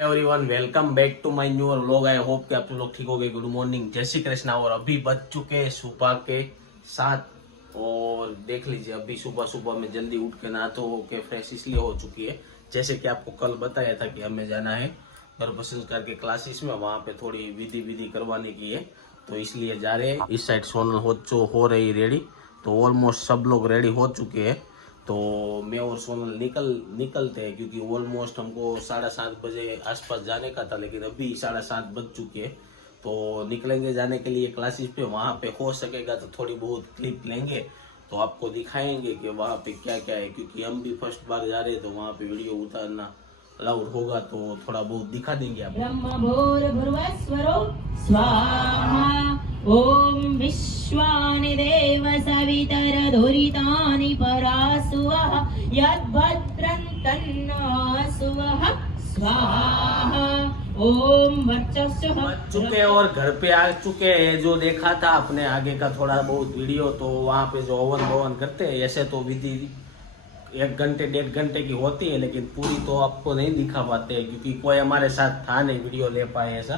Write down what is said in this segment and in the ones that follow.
Everyone welcome back to my new vlog. I hope कि आप लोग ठीक हो गए। गुड मॉर्निंग, जय श्री कृष्णा। और अभी बज चुके हैं सुबह के 7 और देख लीजिए अभी सुबह सुबह में जल्दी उठ के नहा तो के फ्रेश इसलिए हो चुकी है, जैसे कि आपको कल बताया था कि हमें जाना है गर्भ संस्कार के क्लासेस में, वहाँ पे थोड़ी विधि करवाने की है तो इसलिए जा रहे हैं। इस साइड सोनल हो रही रेडी, तो ऑलमोस्ट सब लोग रेडी हो चुके हैं। तो मैं और सोनल निकलते हैं क्योंकि ऑलमोस्ट हमको 7:30 बजे आसपास जाने का था, लेकिन अभी 7:30 बज चुके हैं। तो निकलेंगे जाने के लिए क्लासेस पे। वहाँ पे हो सकेगा तो थोड़ी बहुत क्लिप लेंगे तो आपको दिखाएंगे कि वहाँ पे क्या क्या है, क्योंकि हम भी फर्स्ट बार जा रहे हैं तो वहाँ पे वीडियो उतारना अलाउड होगा तो थोड़ा बहुत दिखा देंगे आपको। ओम विश्वानि देव सवितरधुरितानि परासुवः यद्भद्रं तन्नासुवः स्वाहा। ओम वर्चस्व चुके और घर पे आ चुके हैं। जो देखा था अपने आगे का थोड़ा बहुत वीडियो, तो वहाँ पे जो हवन भवन करते हैं ऐसे तो विधि 1 घंटे 1.5 घंटे की होती है, लेकिन पूरी तो आपको नहीं दिखा पाते हैं क्योंकि कोई हमारे साथ था नहीं वीडियो ले पाए ऐसा।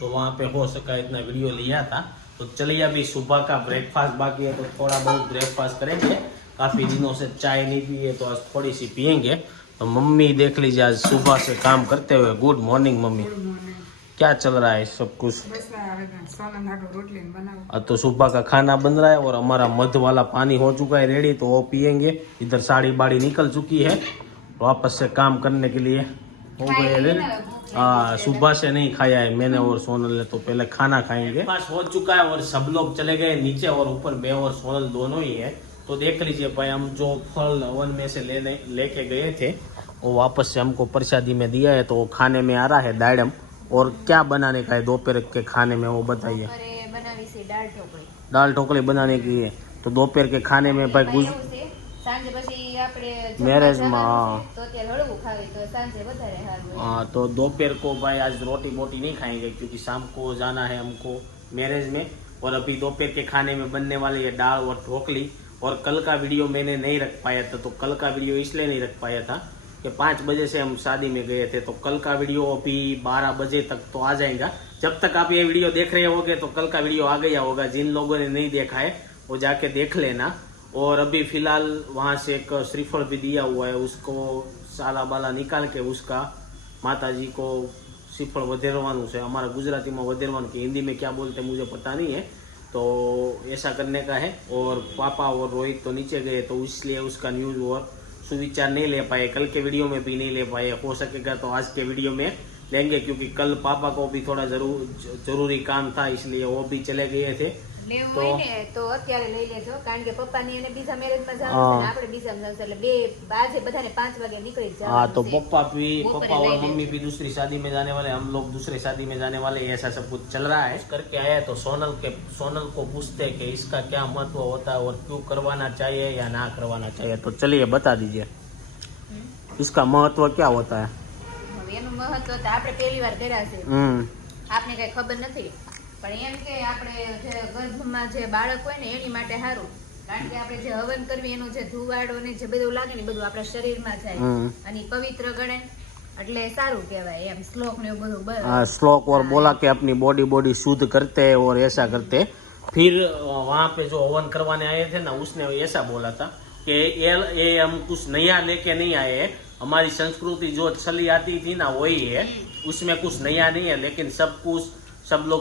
तो वहाँ पे हो सका इतना वीडियो लिया था। तो चलिए अभी सुबह का ब्रेकफास्ट बाकी है तो थोड़ा बहुत ब्रेकफास्ट करेंगे। काफ़ी दिनों से चाय नहीं पी है तो आज थोड़ी सी पियेंगे। तो मम्मी देख लीजिए आज सुबह से काम करते हुए। गुड मॉर्निंग मम्मी, क्या चल रहा है सब कुछ? अब तो सुबह का खाना बन रहा है और हमारा मध वाला पानी हो चुका है रेडी, तो वो पियेंगे। इधर साड़ी बाड़ी निकल चुकी है, वापस से काम करने के लिए हो गए। हाँ, सुबह से नहीं खाया है मैंने और सोनल ने, तो पहले खाना खाएंगे। पास हो चुका है और सब लोग चले गए नीचे और ऊपर मैं और सोनल दोनों ही है। तो देख लीजिए भाई, हम जो फल वन में से लेके गए थे वो वापस से हमको प्रसादी में दिया है। तो वो खाने में आ रहा है दाड़म। और क्या बनाने का है दोपहर के खाने में वो बताइए। दाल ढोकली बनाने की है। तो दोपहर के खाने में भाई मैरिज में हाँ, तो दोपहर को भाई आज रोटी बोटी नहीं खाएंगे क्योंकि शाम को जाना है हमको मैरिज में। और अभी दोपहर के खाने में बनने वाली है दाल और ढोकली। और कल का वीडियो मैंने नहीं रख पाया था, तो कल का वीडियो इसलिए नहीं रख पाया था कि 5 बजे से हम शादी में गए थे। तो कल का वीडियो अभी 12 बजे तक तो आ जाएगा। जब तक आप ये वीडियो देख रहे होगे तो कल का वीडियो आ गया होगा। जिन लोगों ने नहीं देखा है वो जाके देख लेना। और अभी फिलहाल वहाँ से एक श्रीफल भी दिया हुआ है, उसको साला बाला निकाल के उसका माता जी को श्रीफल वधेरवानु से, हमारा गुजराती में वधेरवानु की हिंदी में क्या बोलते मुझे पता नहीं है, तो ऐसा करने का है। और पापा और रोहित तो नीचे गए तो इसलिए उसका न्यूज़ और सुविचार नहीं ले पाए, कल के वीडियो में भी नहीं ले पाए। हो सकेगा तो आज के वीडियो में लेंगे क्योंकि कल पापा को भी थोड़ा जरूरी काम था इसलिए वो भी चले गए थे। तो અત્યારે લઈ લેજો કારણ કે પપ્પાની અને બીજા મેરેજમાં જવાનું છે ને આપણે બીજામાં જવાનું છે એટલે બે બાજે બધાને 5 વાગે નીકળી જવાનું। हाँ, तो पापा और मम्मी भी दूसरी शादी में जाने वाले, हम लोग दूसरी शादी में जाने वाले, ऐसा सब कुछ चल रहा है। करके आया तो सोनल को पूछते हैं कि इसका क्या महत्व होता है और क्यों करवाना चाहिए या ना करवाना चाहिए। तो चलिए बता दीजिए इसका महत्व क्या होता है। એનું મહત્વ તો આપણે પહેલી વાર કર્યા છે, આપને કઈ ખબર નથી, પણ એમ કે આપણે જે ગર્ભમાં જે બાળક હોય ને એની માટે સારું, કારણ કે આપણે જે હવન કરવી એનું જે ધુવાડો ને જે બધું લાગે ને બધું આપણા શરીરમાં જાય અને પવિત્ર ગણે એટલે સારું કહેવાય એમ। શ્લોક ને એવું બધું श्लोक और बोला कि अपनी बॉडी शुद्ध करते हैं और ऐसा करते। फिर वहाँ पे जो हवन करवाने आए थे ना उसने ऐसा बोला था कि ये हम कुछ नया लेके नहीं आए हैं, हमारी संस्कृति जो चली आती थी ना वही है, उसमें कुछ नया नहीं है, लेकिन सब लोग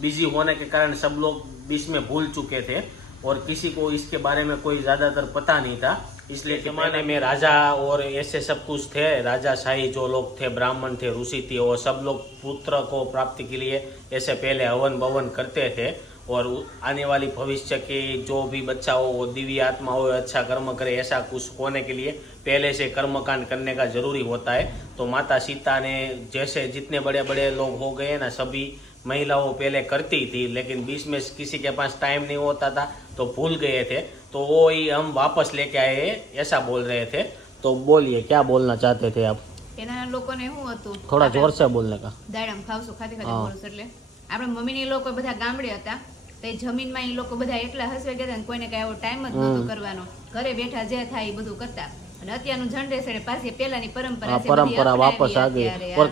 बिजी होने के कारण सब लोग बीच में भूल चुके थे और किसी को इसके बारे में कोई ज्यादातर पता नहीं था। इसलिए जमाने में राजा और ऐसे सब कुछ थे, राजाशाही जो लोग थे, ब्राह्मण थे, ऋषि थे, वो सब लोग पुत्र को प्राप्ति के लिए ऐसे पहले हवन भवन करते थे। और आने वाली भविष्य की जो भी बच्चा हो वो दिव्य आत्मा हो, अच्छा कर्म करे, ऐसा कुछ होने के लिए पहले से कर्मकांड करने का जरूरी होता है। तो माता सीता ने जैसे जितने बड़े बड़े लोग हो गए ना, सभी महिलाओं पहले करती थी, लेकिन बीच में किसी के पास टाइम नहीं होता था तो भूल गए थे, तो वो ही हम वापस लेके आए ऐसा बोल रहे थे। तो बोलिए क्या बोलना चाहते थे आप। એના લોકોને શું હતું, थोड़ा जोर से बोलने का। દાડમ ખાવશું ખાતે બોલશું એટલે આપણે મમ્મીની લોકો બધા ગામડે હતા તો જમીનમાં એ લોકો બધા એટલા હસવે ગયા ને કોઈને કઈ એવો ટાઈમ જ નહોતો કરવાનો, ઘરે બેઠા જે થાય એ બધું કરતા। અને અત્યારનું જનરેશન પાછી પેલાની પરંપरा हाँ, છે, બધી परंपरा अपनावी वापस आ गई અત્યારે, और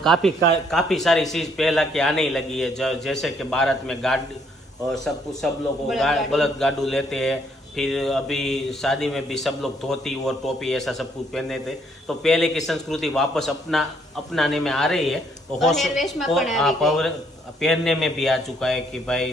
काफी सारी चीज पहला की आने ही लगी है जैसे कि भारत में गाड़ी और सब लोग बलद गाड़ू लेते हैं। फिर अभी शादी में भी सब लोग धोती और टोपी ऐसा सब कुछ पहनते थे, तो पहले की संस्कृति वापस अपनाने में आ रही है। तो પહેરવેશ માં પણ આવી ગઈ। पहनने में भी आ चुका है कि भाई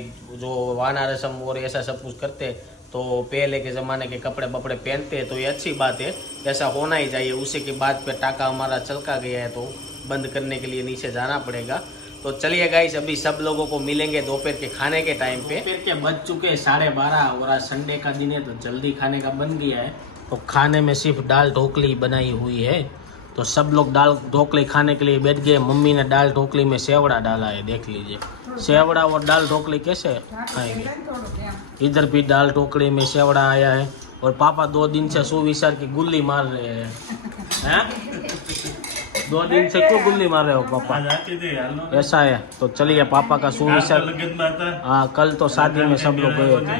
जो वाना रस्म और ऐसा सब कुछ करते हैं, तो पहले के ज़माने के कपड़े बपड़े पहनते हैं, तो ये अच्छी बात है, ऐसा होना ही चाहिए। उसी की बात पे टाका हमारा चलका गया है, तो बंद करने के लिए नीचे जाना पड़ेगा। तो चलिए गाइस, अभी सब लोगों को मिलेंगे दोपहर के खाने के टाइम पे। दोपहर के बज चुके हैं 12:30 और आज संडे का दिन है, तो जल्दी खाने का बन गया है। तो खाने में सिर्फ दाल ढोकली बनाई हुई है, तो सब लोग दाल ढोकली खाने के लिए बैठ गए। मम्मी ने दाल ढोकली में सेवड़ा डाला है, देख लीजिए। सेवड़ा और दाल ढोकली कैसे खाएंगे। इधर भी दाल ढोकली में सेवड़ा आया है, और पापा 2 दिन से सुविचार की गुल्ली मार रहे हैं। 2 दिन से क्यों गुल्ली मार रहे हो पापा, ऐसा है। तो चलिए पापा का सुविचार, हाँ कल तो शादी में सब लोग गए थे,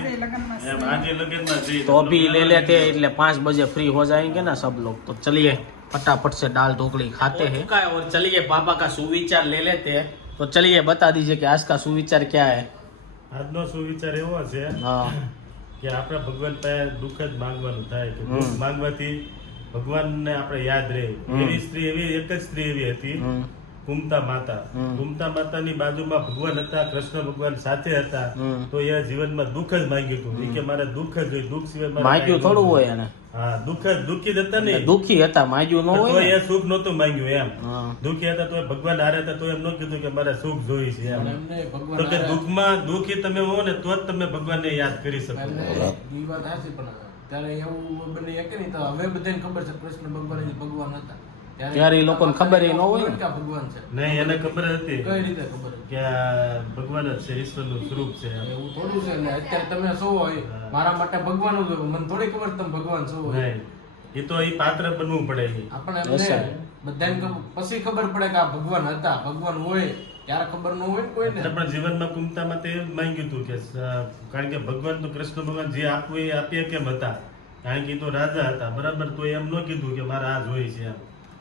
तो अभी ले लेते हैं, इसलिए 5 बजे फ्री हो जाएंगे ना सब लोग। तो चलिए फटाफट से दाल ढोकली खाते हैं। और चलिए पापा का सुविचार ले लेते हैं। तो चलिए बता दीजिए कि आज का सुविचार क्या है। આજનો સુવિચાર એવો છે हाँ કે આપણે ભગવાન પાસે દુઃખ જ માંગવાનું થાય કે દુઃખ માંગવાથી ભગવાનને આપણે યાદ રહે। એવી સ્ત્રી એવી એક જ સ્ત્રી એવી હતી, કુમતા માતા। કુમતા માતાની બાજુમાં ભગવાન હતા, કૃષ્ણ ભગવાન સાથે હતા, તો એ જીવનમાં દુઃખ જ માંગ્યું હતું। એ કે મારે દુઃખ જ હોય, દુઃખ સિવાય મારે माग्યું થોડું હોય એને, હા દુઃખ જ દુઃખી જ હતા ને, દુઃખી હતા, માગ્યું ન તો હોય એ સુખ નહોતું માંગ્યું એમ। હા। દુઃખી હતા તો ભગવાન હારે હતા, તો એમ ન કીધું કે મારે સુખ જોઈ છે એમ। તો કે દુઃખમાં દુઃખી તમે હો ને તો જ તમે ભગવાનને યાદ કરી શકો। એ વાત સાચી, પણ ત્યારે એવું બને કે નહીં, તો હવે બધાને ખબર છે કૃષ્ણ ભગવાન જ ભગવાન હતા, ત્યારે એ લોકોને ખબર ય ન હોય ને કે આ ભગવાન છે। નહીં એને ખબર હતી કઈ રીતે ખબર હતી? કે આ ભગવાન જ છે, ઈશ્વરનું સ્વરૂપ છે એમ। એવું થોડું છે ને, અત્યારે તમે શું હોય મારા માટે ભગવાન જ હોય, મને થોડી ખબર તમે ભગવાન શું હોય। નહીં એ તો એ પાત્ર બનવું પડે છે। આપણે એમને બધાને પછી ખબર પડે કે આ ભગવાન હતા, ભગવાન હોય ત્યારે ખબર ન હોય કોઈને। એટલે પણ જીવનમાં કુમતામાં તે એવું જ માંગ્યું હતું કે કારણ કે ભગવાન તો કૃષ્ણ ભગવાન જે આપવું એ આપીએ કેમ હતા, કારણ કે એ તો રાજા હતા બરાબર, તો એમ ન કીધું કે મારે આ જોઈ છે એમ,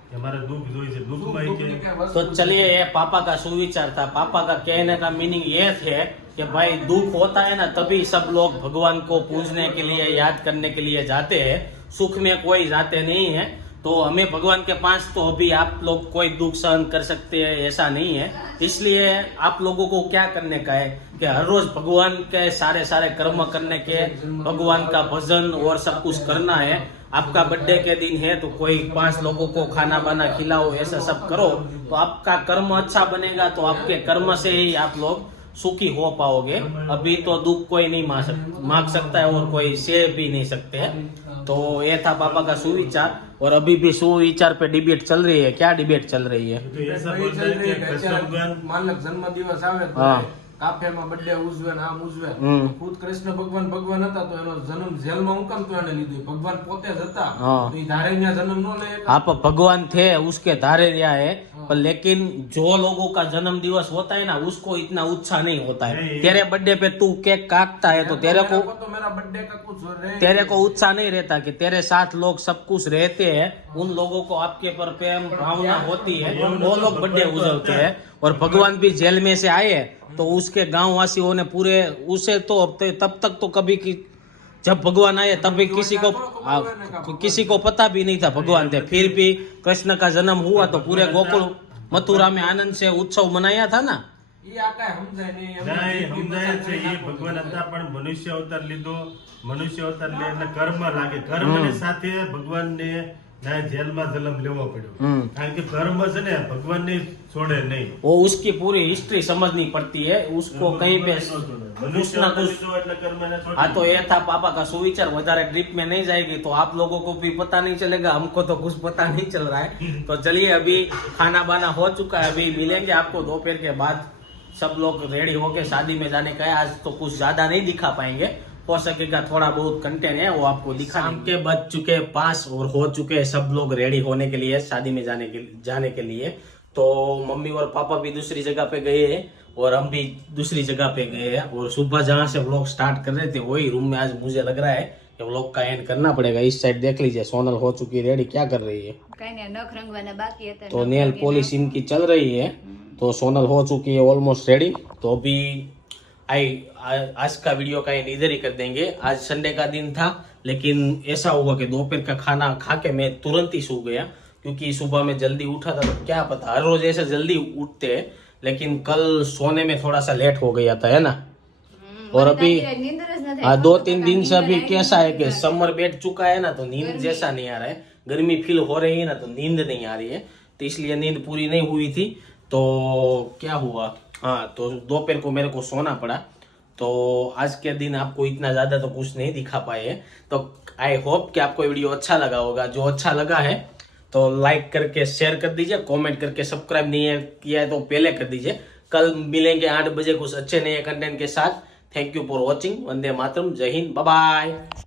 कि हमारा दुख जो है दुख में के। तो चलिए ये पापा का सुविचार था। पापा का कहने का मीनिंग ये थे कि भाई दुख होता है ना तभी सब लोग भगवान को पूजने के लिए याद करने के लिए जाते हैं, सुख में कोई जाते नहीं है। तो हमें भगवान के पास तो अभी आप लोग कोई दुख सहन कर सकते हैं ऐसा नहीं है, इसलिए आप लोगों को क्या करने का है कि हर रोज भगवान के सारे कर्म करने के, भगवान का भजन और सब कुछ करना है। आपका बर्थडे के दिन है तो कोई 5 लोगों को खाना बाना खिलाओ, ऐसा सब करो तो आपका कर्म अच्छा बनेगा, तो आपके कर्म से ही आप लोग सुखी हो पाओगे। अभी तो दुख कोई नहीं मांग सकता है और कोई से भी नहीं सकते हैं। तो ये था पापा का सुविचार, और अभी भी सुविचार पे डिबेट चल रही है। क्या डिबेट चल रही है? तो ऐसा बोलते हैं कि कृष्ण भगवान मान लो जन्म दिवस आवे तो हाँ। કાફેમાં બર્થડે ઉજવે ને આમ ઉજવે, ખુદ કૃષ્ણ ભગવાન હતા તો એનો જન્મ જેલમાં હું કામ તો એને લીધું? ભગવાન પોતે જ હતા हाँ। તો એ ધારે ત્યાં જન્મ ન લે? आप भगवान थे उसके धारे रिया है, पर लेकिन जो लोगों का जन्म दिवस होता है ना उसको इतना उत्साह नहीं होता है। तेरे बर्थडे पे तू केक काटता है तो तेरे को तो मेरा बर्थडे का कुछ रहे, तेरे को उत्साह नहीं रहता कि तेरे साथ लोग सब कुछ रहते हैं, उन लोगों को आपके पर प्रेम भावना होती है, वो लोग बर्थडे उजवते हैं। और भगवान भी जेल में से आए तो उसके गांव वासियों ने पूरे उसे तो तब तक तो कभी की जब भगवान आए तभी किसी को पता भी नहीं था भगवान थे, फिर भी कृष्ण का जन्म हुआ तो पूरे गोकुल मथुरा में आनंद से उत्सव मनाया था ना। એ આ કાંઈ સમજાય નહીં, નહીં સમજાય છે એ ભગવાન હતા પણ મનુષ્ય અવતાર લીધો, મનુષ્ય અવતાર લે એટલે કર્મ લાગે, કર્મની સાથે ભગવાનને ના જેલમાં જન્મ લેવો પડ્યો, કારણ કે કર્મ છે ને ભગવાનને છોડે નહીં। वो उसकी पूरी हिस्ट्री समझनी पड़ती है, उसको कहीं पे મનુષ્ય कुछ ना અવતાર कुछ। લીધો એટલે કર્મને છોડે। हाँ, तो ये था पापा का सुविचार। વધારે ट्रिप में नहीं जाएगी तो आप लोगों को भी पता नहीं चलेगा, हमको तो कुछ पता नहीं चल रहा है। तो चलिए अभी खाना बाना हो चुका है, अभी मिलेंगे आपको दोपहर के बाद। सब लोग रेडी होके शादी में जाने का है। आज तो कुछ ज्यादा नहीं दिखा पाएंगे, हो सकेगा थोड़ा बहुत कंटेंट है वो आपको दिखा। शाम के बज चुके 5 और हो चुके सब लोग रेडी होने के लिए शादी में जाने के लिए। तो मम्मी और पापा भी दूसरी जगह पे गए हैं और हम भी दूसरी जगह पे गए हैं, और सुबह जहाँ से व्लॉग स्टार्ट कर रहे थे वही रूम में आज मुझे लग रहा है ये व्लॉग का एंड करना पड़ेगा। इस साइड देख लीजिए, सोनल हो चुकी है रेडी। क्या कर रही है? कहीं नहीं, नख रंगवाना बाकी હતા। तो नेल पॉलिश इनकी चल रही है। तो सोनल हो चुकी है ऑलमोस्ट रेडी। तो अभी आज का वीडियो का एंड इधर ही कर देंगे। आज संडे का दिन था, लेकिन ऐसा हुआ कि दोपहर का खाना खा के मैं तुरंत ही सो गया, क्योंकि सुबह में जल्दी उठा था। तो क्या पता, हर रोज ऐसे जल्दी उठते हैं, लेकिन कल सोने में थोड़ा सा लेट हो गया था, है ना। और अभी हाँ 2-3 दिन से अभी कैसा है कि समर बैठ चुका है ना, तो नींद जैसा नहीं आ रहा है। गर्मी फील हो रही है ना, तो नींद नहीं आ रही है, तो इसलिए नींद पूरी नहीं हुई थी। तो क्या हुआ, हाँ, तो दोपहर को मेरे को सोना पड़ा। तो आज के दिन आपको इतना ज्यादा तो कुछ नहीं दिखा पाए हैं। तो आई होप कि आपको वीडियो अच्छा लगा होगा। जो अच्छा लगा है तो लाइक करके शेयर कर दीजिए, कमेंट करके सब्सक्राइब नहीं किया है तो पहले कर दीजिए। कल मिलेंगे 8 बजे कुछ अच्छे नए कंटेंट के साथ। Thank you for watching. वंदे मातरम। जय हिंद। Bye bye.